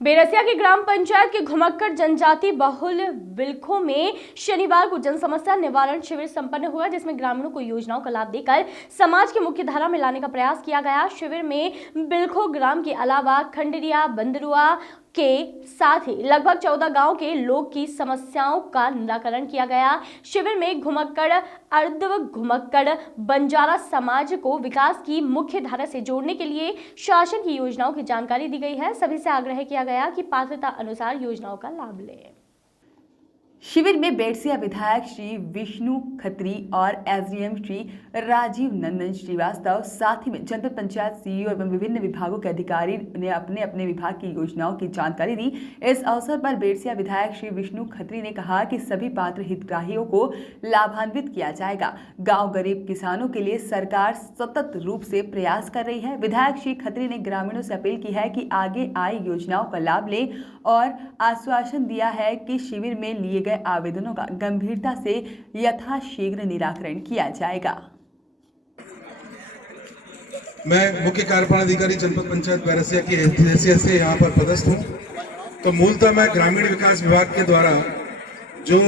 बेरसिया की ग्राम पंचायत के घुमक्कड़ जनजाति बहुल विलखों में शनिवार को जन समस्या निवारण शिविर संपन्न हुआ, जिसमें ग्रामीणों को योजनाओं का लाभ देकर समाज की मुख्य धारा में लाने का प्रयास किया गया। शिविर में बिलखो ग्राम के अलावा खंडरिया, बंदरुआ के साथ ही लगभग 14 गांव के लोग की समस्याओं का निराकरण किया गया। शिविर में घुमक्कड़, अर्ध घुमक्कड़, बंजारा समाज को विकास की मुख्य धारा से जोड़ने के लिए शासन की योजनाओं की जानकारी दी गई है। सभी से आग्रह किया गया कि पात्रता अनुसार योजनाओं का लाभ लें। शिविर में बेरसिया विधायक श्री विष्णु खत्री और एसडीएम श्री राजीव नंदन श्रीवास्तव, साथ ही में जनपद पंचायत सीईओ एवं विभिन्न विभागों के अधिकारी ने अपने अपने विभाग की योजनाओं की जानकारी दी। इस अवसर पर बेरसिया विधायक श्री विष्णु खत्री ने कहा कि सभी पात्र हितग्राहियों को लाभान्वित किया जाएगा। गाँव गरीब किसानों के लिए सरकार सतत रूप से प्रयास कर रही है। विधायक श्री खत्री ने ग्रामीणों से अपील की है कि आगे आई योजनाओं का लाभ लें और आश्वासन दिया है कि शिविर में लिए गए आवेदनों का गंभीरता से यथाशीघ्र निराकरण किया जाएगा। मैं मुख्य कार्यपालन अधिकारी जनपद पंचायत बेरसिया की हैसियत से यहाँ पर पदस्थ हूँ। तो मूलतः मैं ग्रामीण विकास विभाग के द्वारा जो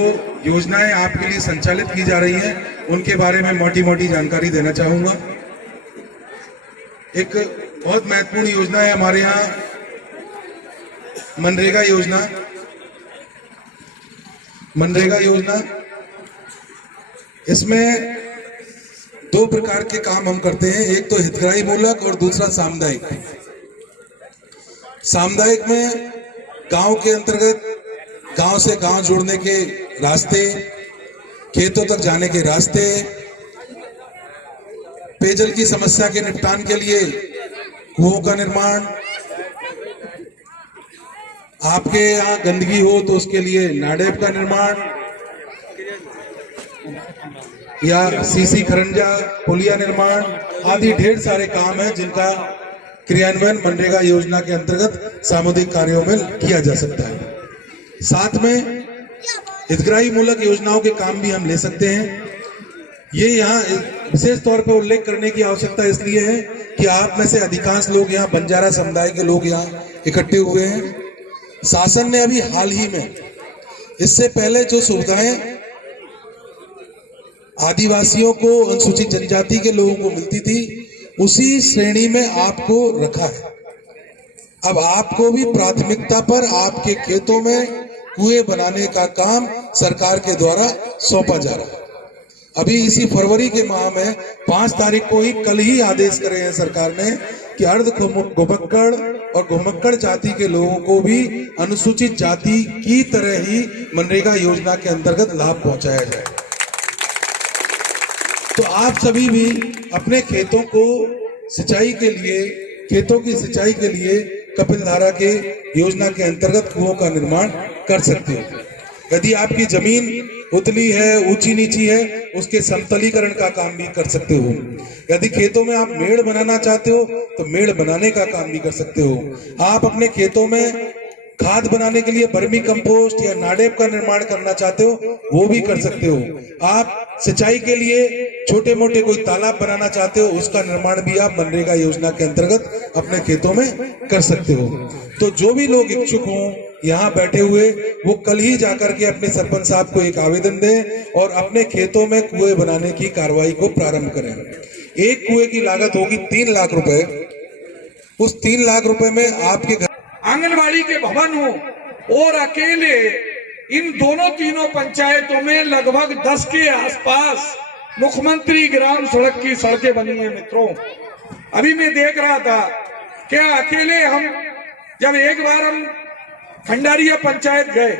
योजनाएं आपके लिए संचालित की जा रही हैं उनके बारे में मोटी जानकारी देना चाहूंगा। एक बहुत महत्वपूर्ण योजना है हमारे यहाँ मनरेगा योजना। इसमें दो प्रकार के काम हम करते हैं, एक तो हितग्राही मूलक और दूसरा सामुदायिक। सामुदायिक में गांव के अंतर्गत गांव से गांव जोड़ने के रास्ते, खेतों तक जाने के रास्ते, पेयजल की समस्या के निपटान के लिए कुओं का निर्माण, आपके यहाँ गंदगी हो तो उसके लिए नाडेप का निर्माण या सीसी खरंजा, पुलिया निर्माण आदि ढेर सारे काम हैं जिनका क्रियान्वयन मनरेगा योजना के अंतर्गत सामुदायिक कार्यों में किया जा सकता है। साथ में हितग्राही मूलक योजनाओं के काम भी हम ले सकते हैं। ये यहाँ विशेष तौर पर उल्लेख करने की आवश्यकता इसलिए है कि आप में से अधिकांश लोग यहाँ बंजारा समुदाय के लोग यहाँ इकट्ठे हुए हैं। शासन ने अभी हाल ही में, इससे पहले जो सुविधाएं आदिवासियों को, अनुसूचित जनजाति के लोगों को मिलती थी, उसी श्रेणी में आपको रखा है। अब आपको भी प्राथमिकता पर आपके खेतों में कुएं बनाने का काम सरकार के द्वारा सौंपा जा रहा है। अभी इसी फरवरी के माह में 5 तारीख को ही, कल ही आदेश करे हैं सरकार ने कि अर्ध घुमक्कड़ और घुमक्कड़ जाति के लोगों को भी अनुसूचित जाति की तरह ही मनरेगा योजना के अंतर्गत लाभ पहुंचाया जाए। तो आप सभी भी अपने खेतों को सिंचाई के लिए, खेतों की सिंचाई के लिए कपिल धारा के योजना के अंतर्गत कुओं का निर्माण कर सकते हो। यदि आपकी जमीन उतली है, ऊंची नीची है, उसके समतलीकरण का काम भी कर सकते हो। यदि खेतों में आप मेड़ बनाना चाहते हो तो मेड़ बनाने का काम भी कर सकते हो। आप अपने खेतों में खाद बनाने के लिए वर्मी कंपोस्ट या नाडेप का निर्माण करना चाहते हो, वो भी कर सकते हो। आप सिंचाई के लिए छोटे मोटे कोई तालाब बनाना चाहते हो, उसका निर्माण भी आप मनरेगा योजना के अंतर्गत अपने खेतों में कर सकते हो। तो जो भी लोग इच्छुक हों यहाँ बैठे हुए, वो कल ही जाकर के अपने सरपंच साहब को एक आवेदन दें और अपने खेतों में कुएं बनाने की कार्रवाई को प्रारंभ करें। एक कुएं की लागत होगी 3 लाख रुपए। उस 3 लाख रुपए में आपके घर आंगनबाड़ी के भवन हो और अकेले इन तीनों पंचायतों में लगभग 10 के आसपास मुख्यमंत्री ग्राम सड़क की सड़कें बनी हैं। मित्रों, अभी मैं देख रहा था क्या अकेले जब एक बार हम खंडारिया पंचायत गए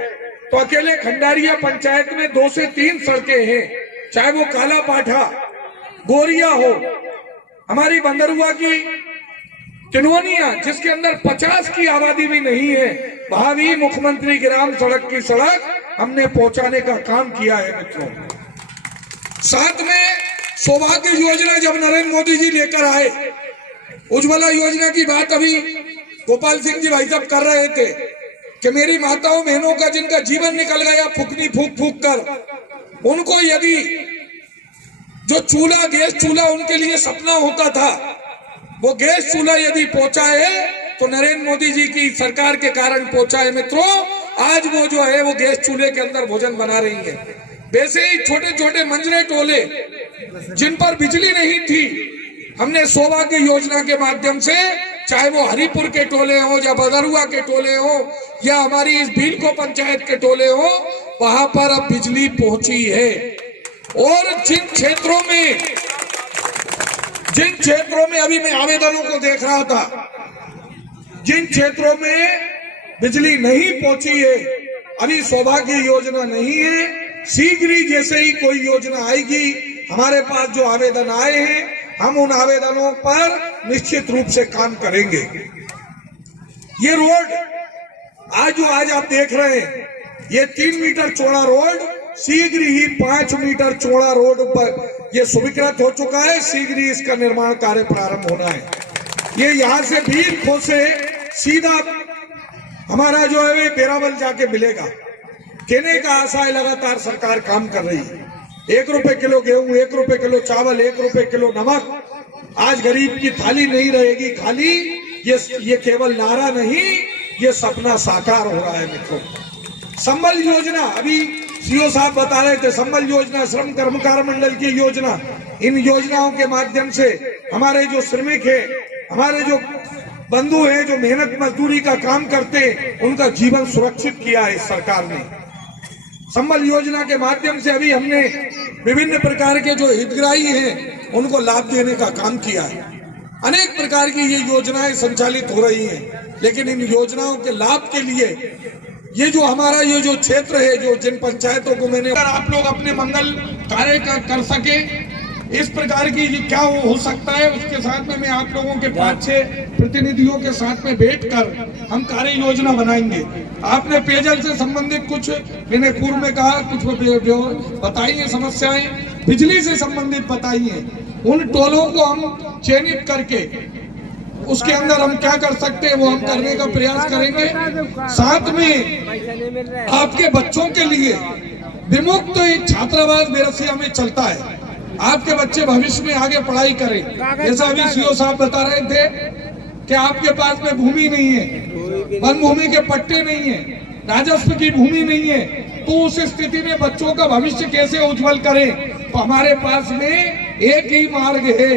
तो अकेले खंडारिया पंचायत में 2 से 3 सड़कें हैं, चाहे वो काला पाठा, गोरिया हो, हमारी बंदरुआ की चिनवनिया जिसके अंदर 50 की आबादी भी नहीं है, वहां भी मुख्यमंत्री ग्राम सड़क की सड़क हमने पहुंचाने का काम किया है। मित्रों, साथ में सौभाग्य योजना जब नरेंद्र मोदी जी लेकर आए, उज्ज्वला योजना की बात अभी गोपाल सिंह जी भाई साहब कर रहे थे कि मेरी माताओं बहनों का जिनका जीवन निकल गया फूकनी फूक कर, उनको यदि जो चूल्हा, गैस चूल्हा उनके लिए सपना होता था, वो गैस चूल्हा यदि पहुंचा है तो नरेंद्र मोदी जी की सरकार के कारण पहुंचा है मित्रों। आज वो जो है वो गैस चूल्हे के अंदर भोजन बना रही है। वैसे ही छोटे छोटे मंजरे टोले जिन पर बिजली नहीं थी, हमने सौभाग्य योजना के माध्यम से, चाहे वो हरिपुर के टोले हो या बदरुआ के टोले हो या हमारी इस भीलको पंचायत के टोले हो, वहां पर अब बिजली पहुंची है। और जिन क्षेत्रों में अभी मैं आवेदनों को देख रहा था, जिन क्षेत्रों में बिजली नहीं पहुंची है, अभी सौभाग्य योजना नहीं है, शीघ्र ही जैसे ही कोई योजना आएगी, हमारे पास जो आवेदन आए हैं, हम उन आवेदनों पर निश्चित रूप से काम करेंगे। ये रोड आज आप देख रहे हैं, ये 3 मीटर चौड़ा रोड शीघ्र ही 5 मीटर चौड़ा रोड पर ये स्वीकृत हो चुका है। शीघ्र ही इसका निर्माण कार्य प्रारंभ होना है। ये यहाँ से भीलखो से सीधा हमारा जो है बेरावल जाके मिलेगा। कहने का आशा है, लगातार सरकार काम कर रही है। 1 रुपए किलो गेहूं, 1 रुपए किलो चावल, 1 रुपए किलो नमक। आज गरीब की थाली नहीं रहेगी खाली। ये केवल नारा नहीं, ये सपना साकार हो रहा है मित्रों। संबल योजना, अभी सीओ साहब बता रहे थे, संबल योजना, श्रम कर्मकार मंडल की योजना, इन योजनाओं के माध्यम से हमारे जो श्रमिक है, हमारे जो बंधु हैं, जो मेहनत मजदूरी का काम करते हैं, उनका जीवन सुरक्षित किया है इस सरकार ने। संबल योजना के माध्यम से अभी हमने विभिन्न प्रकार के जो हितग्राही हैं, उनको लाभ देने का काम किया है। अनेक प्रकार की ये योजनाएं संचालित हो रही हैं, लेकिन इन योजनाओं के लाभ के लिए ये जो हमारा ये जो क्षेत्र है, जो जिन पंचायतों को मैंने, अगर आप लोग अपने मंगल कार्य कर सके, इस प्रकार की क्या हो सकता है, उसके साथ में मैं आप लोगों के 5-6 प्रतिनिधियों के साथ में बैठकर हम कार्य योजना बनाएंगे। आपने पेयजल से संबंधित कुछ, मैंने पूर्व में कहा, कुछ बताई है समस्याएं, बिजली से संबंधित बताई है। उन टोलों को हम चयनित करके उसके अंदर हम क्या कर सकते हैं वो हम करने का प्रयास करेंगे। साथ में आपके बच्चों के लिए विमुक्त छात्रावास बेरसिया में चलता है। आपके बच्चे भविष्य में आगे पढ़ाई करें। जैसा अभी सीओ साहब बता रहे थे कि आपके पास में भूमि नहीं है, वन भूमि के पट्टे नहीं है, राजस्व की भूमि नहीं है, तो उस स्थिति में बच्चों का भविष्य कैसे उज्जवल करें। तो हमारे पास में एक ही मार्ग है,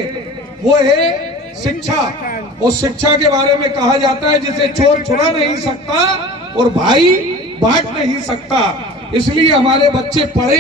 वो है शिक्षा। और शिक्षा के बारे में कहा जाता है, जिसे चोर चुरा नहीं सकता और भाई बांट नहीं सकता। इसलिए हमारे बच्चे पढ़े,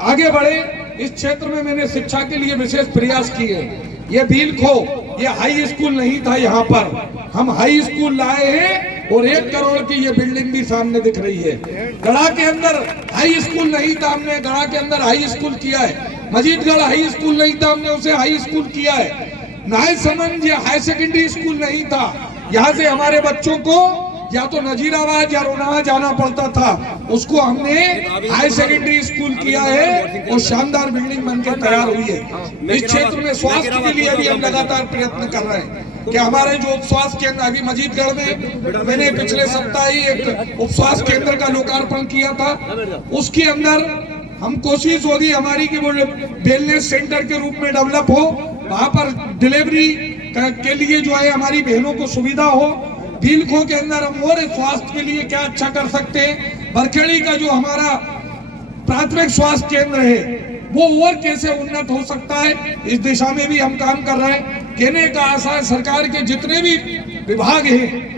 आगे बढ़े। इस क्षेत्र में मैंने शिक्षा के लिए विशेष प्रयास किए। ये भीलखो, ये हाई स्कूल नहीं था, यहाँ पर हम हाई स्कूल लाए हैं और 1 करोड़ की ये बिल्डिंग भी सामने दिख रही है। गढ़ा के अंदर हाई स्कूल नहीं था, हमने गढ़ा के अंदर हाई स्कूल किया है। मजीदगढ़ हाई स्कूल नहीं था, हमने उसे हाई स्कूल किया है। नायसमंद ये हाई सेकेंडरी स्कूल नहीं था, यहाँ से हमारे बच्चों को या तो नजीराबाद या रोनावा जाना पड़ता था, उसको हमने हाई सेकेंडरी स्कूल किया है और शानदार बिल्डिंग बनकर तैयार हुई है। इस क्षेत्र में स्वास्थ्य के लिए भी हम लगातार प्रयत्न कर रहे हैं कि हमारे जो उप स्वास्थ्य केंद्र, अभी मजीदगढ़ में मैंने पिछले सप्ताह ही एक उप स्वास्थ्य केंद्र का लोकार्पण किया था। उसके अंदर हम कोशिश होगी हमारी कि वो वेलनेस सेंटर के रूप में डेवलप हो, वहां पर डिलीवरी के लिए जो है हमारी बहनों को सुविधा हो। भीलखो के अंदर हम और स्वास्थ्य के लिए क्या अच्छा कर सकते हैं। बरखेड़ी का जो हमारा प्राथमिक स्वास्थ्य केंद्र है वो और कैसे उन्नत हो सकता है, इस दिशा में भी हम काम कर रहे हैं। कहने का आशा है सरकार के जितने भी विभाग हैं,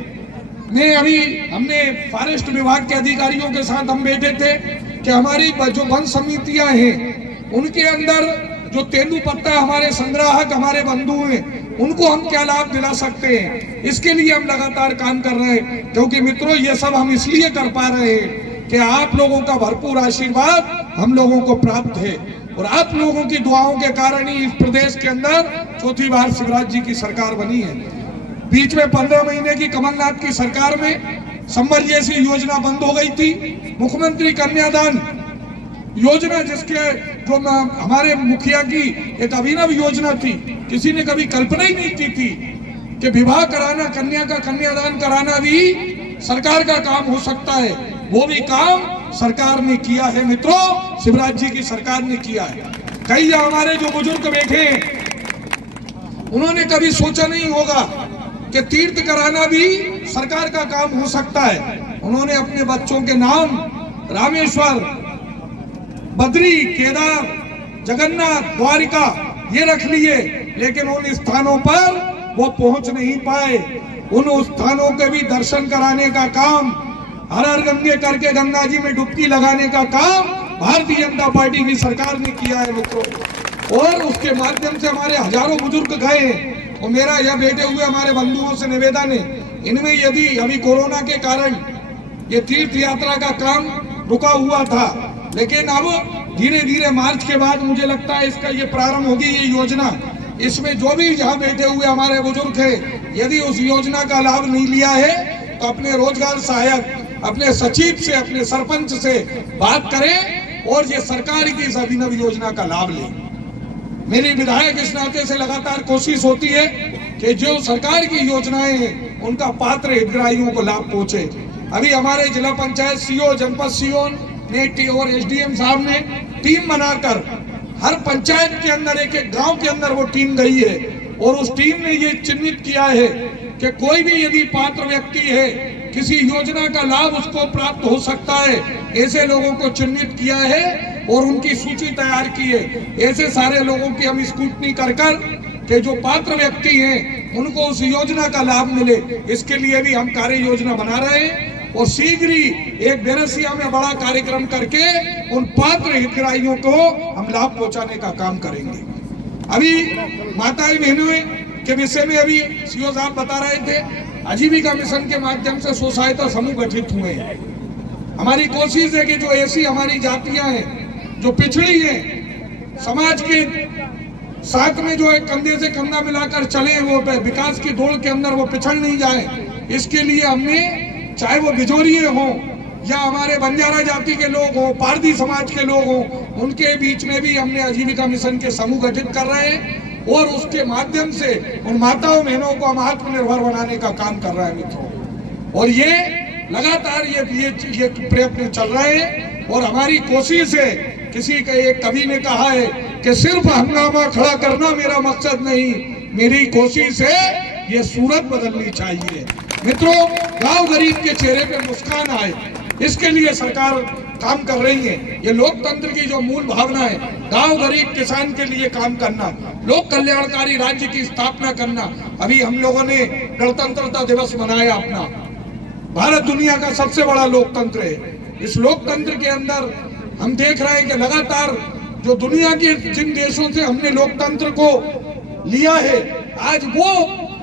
हमने फॉरेस्ट विभाग के अधिकारियों के साथ हम बैठे थे कि हमारी जो वन समितियां हैं उनके अंदर जो तेंदुपत्ता हमारे संग्राहक हमारे बंधु हैं, उनको हम क्या लाभ दिला सकते हैं। इसके लिए हम लगातार काम कर रहे हैं, क्योंकि मित्रों ये सब हम इसलिए कर पा रहे हैं कि आप लोगों का भरपूर आशीर्वाद हम लोगों को प्राप्त है और आप लोगों की दुआओं के कारण ही इस प्रदेश के अंदर चौथी बार शिवराज जी की सरकार बनी है। बीच में 15 महीने की कमलनाथ की सरकार में संबल जैसी योजना बंद हो गई थी। मुख्यमंत्री कन्यादान योजना, जिसके जो हमारे मुखिया की एक अभिनव योजना थी, किसी ने कभी कल्पना ही नहीं की थी कि विवाह कराना, कन्या का कन्यादान कराना भी सरकार का काम हो सकता है। वो भी काम सरकार ने किया है मित्रों, शिवराज जी की सरकार ने किया है। कई हमारे जो बुजुर्ग बैठे हैं, उन्होंने कभी सोचा नहीं होगा कि तीर्थ कराना भी सरकार का काम हो सकता है। उन्होंने अपने बच्चों के नाम रामेश्वर, बद्री, केदार, जगन्नाथ, द्वारिका ये रख लिए, लेकिन उन स्थानों पर वो पहुंच नहीं पाए। उन स्थानों के भी दर्शन कराने का काम, हर हर गंगे करके गंगा जी में डुबकी लगाने का काम भारतीय जनता पार्टी की सरकार ने किया है मित्रों। और उसके माध्यम से हमारे हजारों बुजुर्ग गए हैं। और मेरा यह बैठे हुए हमारे बंधुओं से निवेदन है, इनमें यदि अभी कोरोना के कारण ये तीर्थ यात्रा का काम रुका हुआ था, लेकिन अब धीरे धीरे मार्च के बाद मुझे लगता है इसका ये प्रारंभ होगी ये योजना। इसमें जो भी जहाँ बैठे हुए हमारे बुजुर्ग हैं, यदि उस योजना का लाभ नहीं लिया है तो अपने रोजगार सहायक, अपने सचिव से, अपने सरपंच से बात करें और ये सरकार की इस अभिनव योजना का लाभ लें। मेरी विधायक इस नाते से लगातार कोशिश होती है कि जो सरकार की योजनाएं हैं उनका पात्र हितग्राहियों को लाभ पहुंचे। अभी हमारे जिला पंचायत सीओ, जनपद सीओ ने और एसडीएम साहब ने टीम बनाकर हर पंचायत के अंदर, एक एक गांव के अंदर वो टीम गई है और उस टीम ने ये चिन्हित किया है कि कोई भी यदि पात्र व्यक्ति है, किसी योजना का लाभ उसको प्राप्त हो सकता है, ऐसे लोगों को चिन्हित किया है और उनकी सूची तैयार की है। ऐसे सारे लोगों की हम स्क्रूटनी कर के जो पात्र व्यक्ति हैं उनको उस योजना का लाभ मिले, इसके लिए भी हम कार्य योजना बना रहे हैं और शीघ्र ही एक बेरसिया में बड़ा कार्यक्रम करके उन पात्र हितग्राहियों को हम लाभ पहुंचाने का काम करेंगे। अभी माताएं बहनों के विषय में अभी सीओ साहब बता रहे थे, आजीविका मिशन के माध्यम से स्व सहायता समूह गठित हुए हैं। हमारी कोशिश है कि जो ऐसी हमारी जातियां हैं जो पिछड़ी हैं, समाज के साथ में जो है कंधे से कंधा मिलाकर चले, वो विकास की दौड़ के अंदर वो पिछड़ नहीं जाए, इसके लिए हमने, चाहे वो बिजोरिये हों या हमारे बंजारा जाति के लोग हों, पारधी समाज के लोग हों, उनके बीच में भी हमने आजीविका मिशन के समूह गठित कर रहे हैं और उसके माध्यम से उन माताओं बहनों को हम आत्मनिर्भर बनाने का काम कर रहे हैं मित्रों। और ये लगातार ये प्रयत्न चल रहे हैं और हमारी कोशिश है, किसी का एक कवि ने कहा है कि सिर्फ हंगामा खड़ा करना मेरा मकसद नहीं, मेरी कोशिश है ये सूरत बदलनी चाहिए। मित्रों, गांव गरीब के चेहरे पे मुस्कान आए, इसके लिए सरकार काम कर रही है। ये लोकतंत्र की जो मूल भावना है, गांव गरीब किसान के लिए काम करना, लोक कल्याणकारी राज्य की स्थापना करना। अभी हम लोगों ने गणतंत्रता दिवस मनाया अपना। भारत दुनिया का सबसे बड़ा लोकतंत्र है। इस लोकतंत्र के अंदर हम देख रहे हैं कि लगातार जो दुनिया के जिन देशों से हमने लोकतंत्र को लिया है, आज वो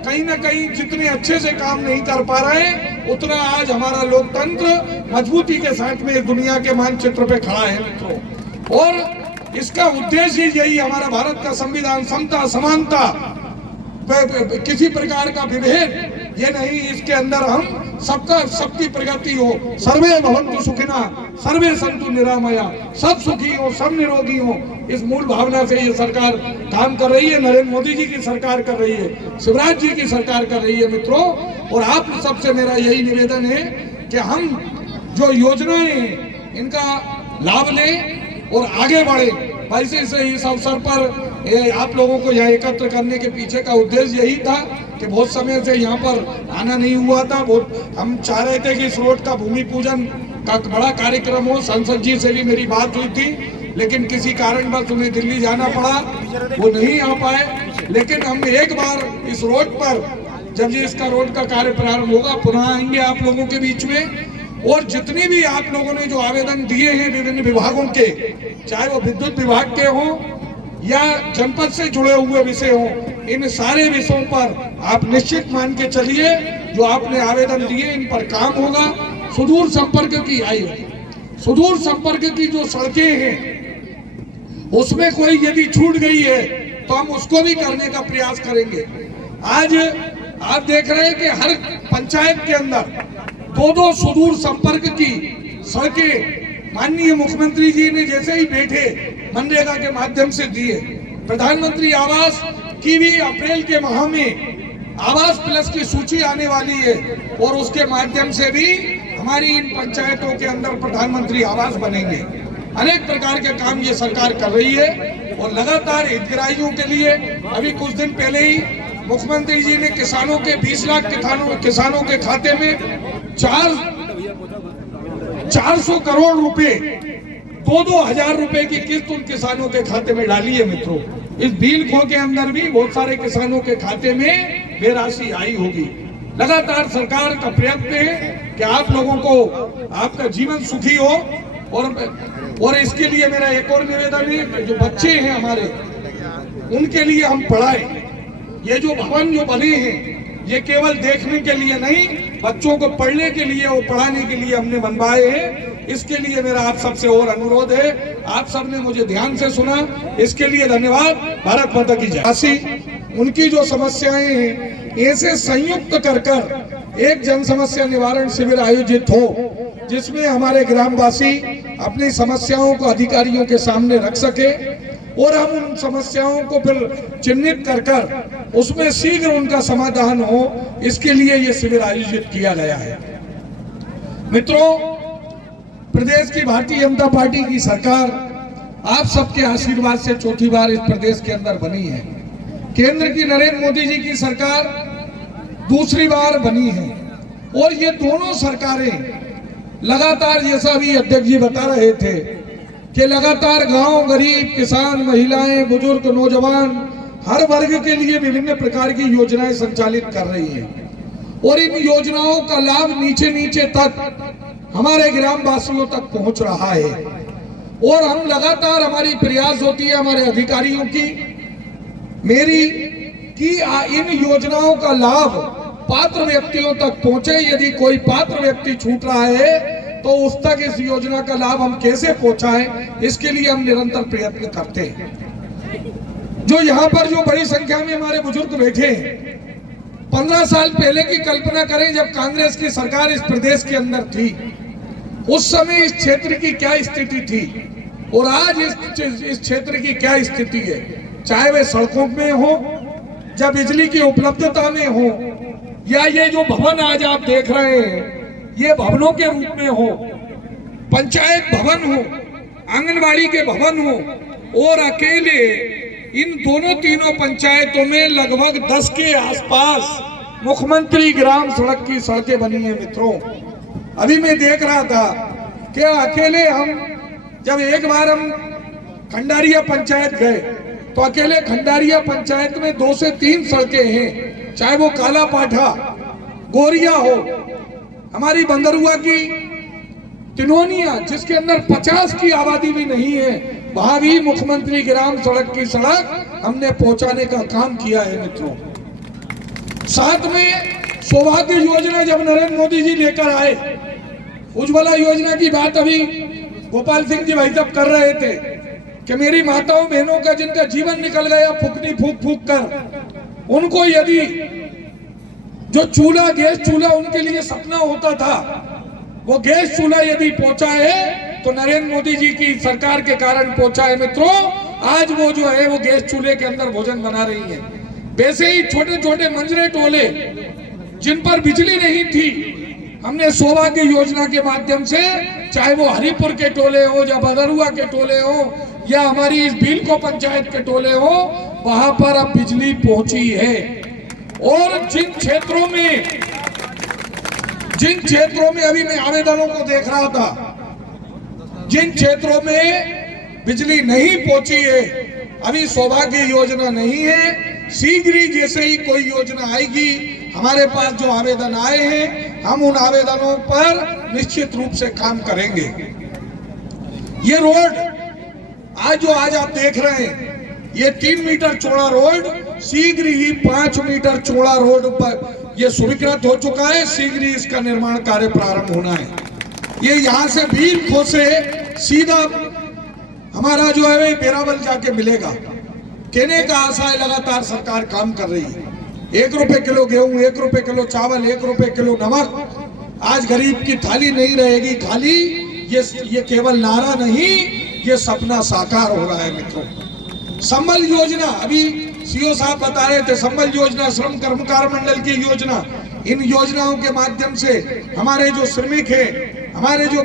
कहीं ना कहीं जितने अच्छे से काम नहीं कर पा रहे हैं, उतना आज हमारा लोकतंत्र मजबूती के साथ में दुनिया के मानचित्र पे खड़ा है मित्रों। और इसका उद्देश्य यही, हमारा भारत का संविधान समता, समानता, किसी प्रकार का विभेद ये नहीं, इसके अंदर हम सबकी प्रगति हो, सर्वे भवन्तु सुखिनः, सर्वे सन्तु निरामया, सब सुखी हो, सब निरोगी हो, इस मूल भावना से ये सरकार काम कर रही है। नरेंद्र मोदी जी की सरकार कर रही है, शिवराज जी की सरकार कर रही है मित्रों। और आप सबसे मेरा यही निवेदन है कि हम जो योजनाएं हैं इनका लाभ लें और आगे बढ़े। वैसे से इस अवसर पर आप लोगों को यहाँ एकत्र करने के पीछे का उद्देश्य यही था कि बहुत समय से यहाँ पर आना नहीं हुआ था। बहुत हम चाह रहे थे कि इस रोड का भूमि पूजन का बड़ा कार्यक्रम हो, सांसद जी से भी मेरी बात हुई थी, लेकिन किसी कारणवश उन्हें दिल्ली जाना पड़ा, वो नहीं आ पाए। लेकिन हम एक बार इस रोड पर जब ये इसका रोड का कार्य प्रारंभ होगा, पुनः आएंगे आप लोगों के बीच में। और जितने भी आप लोगों ने जो आवेदन दिए हैं विभिन्न विभागों के, चाहे वो विद्युत विभाग के हों या जनपद से जुड़े हुए विषय हों, इन सारे विषयों पर आप निश्चित मान के चलिए, जो आपने आवेदन दिए इन पर काम होगा। सुदूर संपर्क की सुदूर संपर्क की जो सड़कें हैं उसमें कोई यदि छूट गई है तो हम उसको भी करने का प्रयास करेंगे। आज आप देख रहे हैं कि हर पंचायत के अंदर दो सुदूर संपर्क की सड़कें माननीय मुख्यमंत्री जी ने जैसे ही बैठे मनरेगा के माध्यम से दिए। प्रधानमंत्री आवास की भी अप्रैल के माह में आवास प्लस की सूची आने वाली है और उसके माध्यम से भी हमारी इन पंचायतों के अंदर प्रधानमंत्री आवास बनेंगे। अनेक प्रकार के काम ये सरकार कर रही है और लगातार हितग्राहियों के लिए अभी कुछ दिन पहले ही मुख्यमंत्री जी ने किसानों के 20 लाख किसानों के खाते में 400 करोड़ रुपए 2-2 हजार रुपए की किस्त उन किसानों के खाते में डाली है मित्रों। इस बिल खो के अंदर भी बहुत सारे किसानों के खाते में बेराशि आई होगी। लगातार सरकार का प्रयत्न है कि आप लोगों को आपका जीवन सुखी हो और इसके लिए मेरा एक और निवेदन है कि जो बच्चे हैं हमारे उनके लिए हम पढ़ाएं। ये जो भवन जो बने हैं ये केवल देखने के लिए नहीं, बच्चों को पढ़ने के लिए और पढ़ाने के लिए हमने बनवाए हैं। इसके लिए मेरा आप सबसे और अनुरोध है, आप सबने मुझे ध्यान से सुना, इसके लिए धन्यवाद। भारत माता की जय। उनकी जो समस्याएं हैं ऐसे संयुक्त कर एक जन समस्या निवारण शिविर आयोजित हो जिसमें हमारे ग्रामवासी अपनी समस्याओं को अधिकारियों के सामने रख सके और हम उन समस्याओं को फिर चिन्हित कर उसमें शीघ्र उनका समाधान हो, इसके लिए ये शिविर आयोजित किया गया है। मित्रों, प्रदेश की भारतीय जनता पार्टी की सरकार आप सबके आशीर्वाद से चौथी बार इस प्रदेश के अंदर बनी है। केंद्र की नरेंद्र मोदी जी की सरकार दूसरी बार बनी है और ये दोनों सरकारें लगातार, जैसा भी अध्यक्ष जी बता रहे थे कि लगातार गांव, गरीब, किसान, महिलाएं, बुजुर्ग, नौजवान हर वर्ग के लिए विभिन्न प्रकार की योजनाएं संचालित कर रही हैं और इन योजनाओं का लाभ नीचे नीचे तक हमारे ग्रामवासियों तक पहुंच रहा है और हम लगातार, हमारी प्रयास होती है हमारे अधिकारियों की, मेरी कि इन योजनाओं का लाभ पात्र व्यक्तियों तक पहुंचे। यदि कोई पात्र व्यक्ति छूट रहा है तो उस तक इस योजना का लाभ हम कैसे पहुंचाएं, इसके लिए हम निरंतर प्रयत्न करते हैं। जो यहाँ पर जो बड़ी संख्या में हमारे बुजुर्ग बैठे हैं, 15 साल पहले की कल्पना करें जब कांग्रेस की सरकार इस प्रदेश के अंदर थी, उस समय इस क्षेत्र की क्या स्थिति थी और आज इस क्षेत्र की क्या स्थिति है। चाहे वे सड़कों में हो या बिजली की उपलब्धता में हो या ये जो भवन आज आप देख रहे हैं ये भवनों के रूप में हो, पंचायत भवन हो, आंगनबाड़ी के भवन हो और अकेले इन तीनों पंचायतों में लगभग 10 के आसपास मुख्यमंत्री ग्राम सड़क की सड़कें बनी हैं। मित्रों, अभी मैं देख रहा था कि अकेले हम जब एक बार हम खंडारिया पंचायत गए तो अकेले खंडारिया पंचायत में 2 से 3 सड़कें हैं, चाहे वो काला पाठा, गोरिया हो, हमारी बंदरुआ की तिनोनिया जिसके अंदर 50 की आबादी भी नहीं है, वहां भी मुख्यमंत्री ग्राम सड़क की सड़क हमने पहुंचाने का काम किया है। मित्रों, साथ में सौभाग्य योजना जब नरेंद्र मोदी जी लेकर आए, उज्ज्वला योजना की बात अभी गोपाल सिंह जी भाई साहब कर रहे थे कि मेरी माताओं बहनों का जिनका जीवन निकल गया फूकनी फूक फूक कर, उनको यदि जो चूल्हा, गैस चूल्हा उनके लिए सपना होता था, वो गैस चूल्हा यदि पहुंचा है तो नरेंद्र मोदी जी की सरकार के कारण पहुंचा है। मित्रों, आज वो जो है वो गैस चूल्हे के अंदर भोजन बना रही है। वैसे ही छोटे छोटे मंजरे टोले जिन पर बिजली नहीं थी, हमने सौभाग्य योजना के माध्यम से, चाहे वो हरिपुर के टोले हो या बदरुआ के टोले हो या हमारी इस भीलको पंचायत के टोले हो, वहां पर अब बिजली पहुंची है। और जिन क्षेत्रों में अभी मैं आवेदनों को देख रहा था, जिन क्षेत्रों में बिजली नहीं पहुंची है, अभी सौभाग्य योजना नहीं है, शीघ्र ही जैसे ही कोई योजना आएगी, हमारे पास जो आवेदन आए हैं हम उन आवेदनों पर निश्चित रूप से काम करेंगे। ये रोड आज आप देख रहे हैं, ये 3 मीटर चौड़ा रोड शीघ्र ही 5 मीटर चौड़ा रोड पर ये स्वीकृत हो चुका है। शीघ्र ही इसका निर्माण कार्य प्रारंभ होना है। ये यहाँ से भीलको से सीधा हमारा जो है बेरावल जाके मिलेगा। कहने का आशा है, लगातार सरकार काम कर रही है। 1 रुपए किलो गेहूं, 1 रुपए किलो चावल, 1 रुपए किलो नमक। आज गरीब की थाली नहीं रहेगी खाली। ये केवल नारा नहीं, ये सपना साकार हो रहा है। मित्रों, संबल योजना, अभी सीओ साहब बता रहे थे, संबल योजना, श्रम कर्मकार मंडल की योजना, इन योजनाओं के माध्यम से हमारे जो श्रमिक हैं, हमारे जो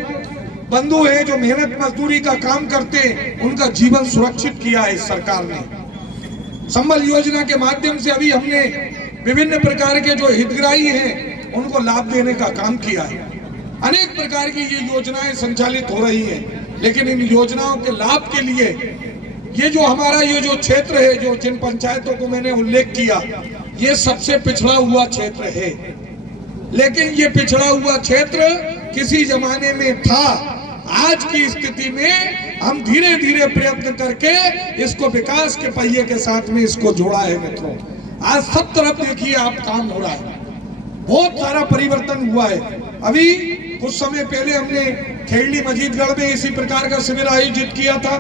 बंधु हैं, जो मेहनत मजदूरी का काम करते हैं, उनका जीवन सुरक्षित किया है इस सरकार ने। संबल योजना के माध्यम से अभी हमने विभिन्न प्रकार के जो हितग्राही हैं उनको लाभ देने का काम किया है। अनेक प्रकार की ये योजनाएं संचालित हो रही हैं, लेकिन इन योजनाओं के लाभ के लिए ये जो हमारा ये जो क्षेत्र है, जो जिन पंचायतों को मैंने उल्लेख किया, ये सबसे पिछड़ा हुआ क्षेत्र है। लेकिन ये पिछड़ा हुआ क्षेत्र किसी जमाने में था। आज की स्थिति में हम धीरे धीरे प्रयत्न करके इसको विकास के पहिए के साथ में इसको जोड़ा है मित्रों। आज सब तरफ देखिए आप काम हो रहा है, बहुत सारा परिवर्तन हुआ है। अभी कुछ समय पहले हमने खेड़ी मजीदगढ़ में इसी प्रकार का शिविर आयोजित किया था।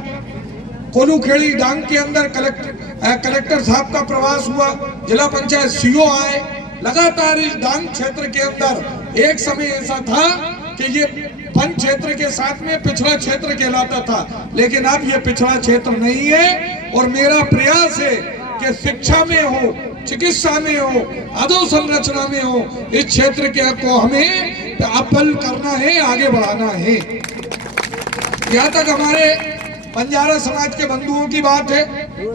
कोलूखेड़ी डांग के अंदर कलेक्टर साहब का प्रवास हुआ, जिला पंचायत सीओ आए। लगातार इस डांग क्षेत्र के अंदर एक समय ऐसा था कि ये वन क्षेत्र के साथ में पिछड़ा क्षेत्र कहलाता था, लेकिन अब ये पिछड़ा क्षेत्र नहीं है। और मेरा प्रयास है कि शिक्षा में हो, चिकित्सा में हो, अधोसंरचना में हो, इस क्षेत्र के को हमें अव्वल करना है, आगे बढ़ाना है। यहाँ तक हमारे बंजारा समाज के बंधुओं की बात है,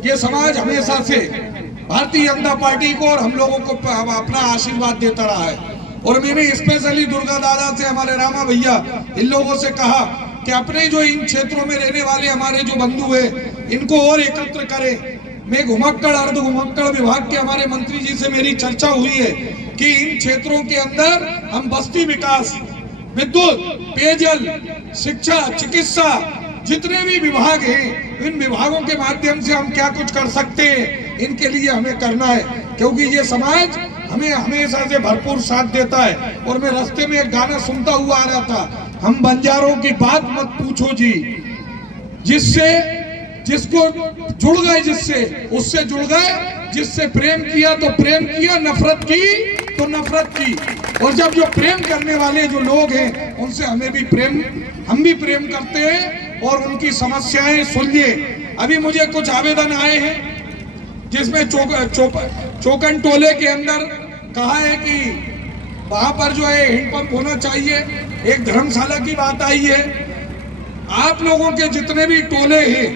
ये समाज हमेशा से भारतीय जनता पार्टी को और हम लोगों को अपना आशीर्वाद देता रहा है। और मैंने स्पेशली दुर्गा दादा से, हमारे रामा भैया, इन लोगों से कहा कि अपने जो इन क्षेत्रों में रहने वाले हमारे जो बंधु हैं इनको और एकत्र करें। मैं घुमक्कड़ अर्ध घुमक्कड़ विभाग के हमारे मंत्री जी से मेरी चर्चा हुई है कि इन क्षेत्रों के अंदर हम बस्ती विकास, विद्युत, पेयजल, शिक्षा, चिकित्सा, जितने भी विभाग हैं, इन विभागों के माध्यम से हम क्या कुछ कर सकते हैं, इनके लिए हमें करना है। क्योंकि ये समाज हमें हमेशा से भरपूर साथ देता है। और मैं रास्ते में एक गाना सुनता हुआ आ रहा था, हम बंजारों की बात मत पूछो जी, जिसको जुड़ गए जिससे, उससे जुड़ गए, जिससे प्रेम किया तो प्रेम किया, नफरत की तो नफरत की। और जब जो प्रेम करने वाले जो लोग हैं उनसे हम भी प्रेम करते हैं और उनकी समस्याएं सुनिए। अभी मुझे कुछ आवेदन आए हैं जिसमें चौकन टोले के अंदर कहा है कि वहां पर जो है हैंडपंप होना चाहिए, एक धर्मशाला की बात आई है। आप लोगों के जितने भी टोले हैं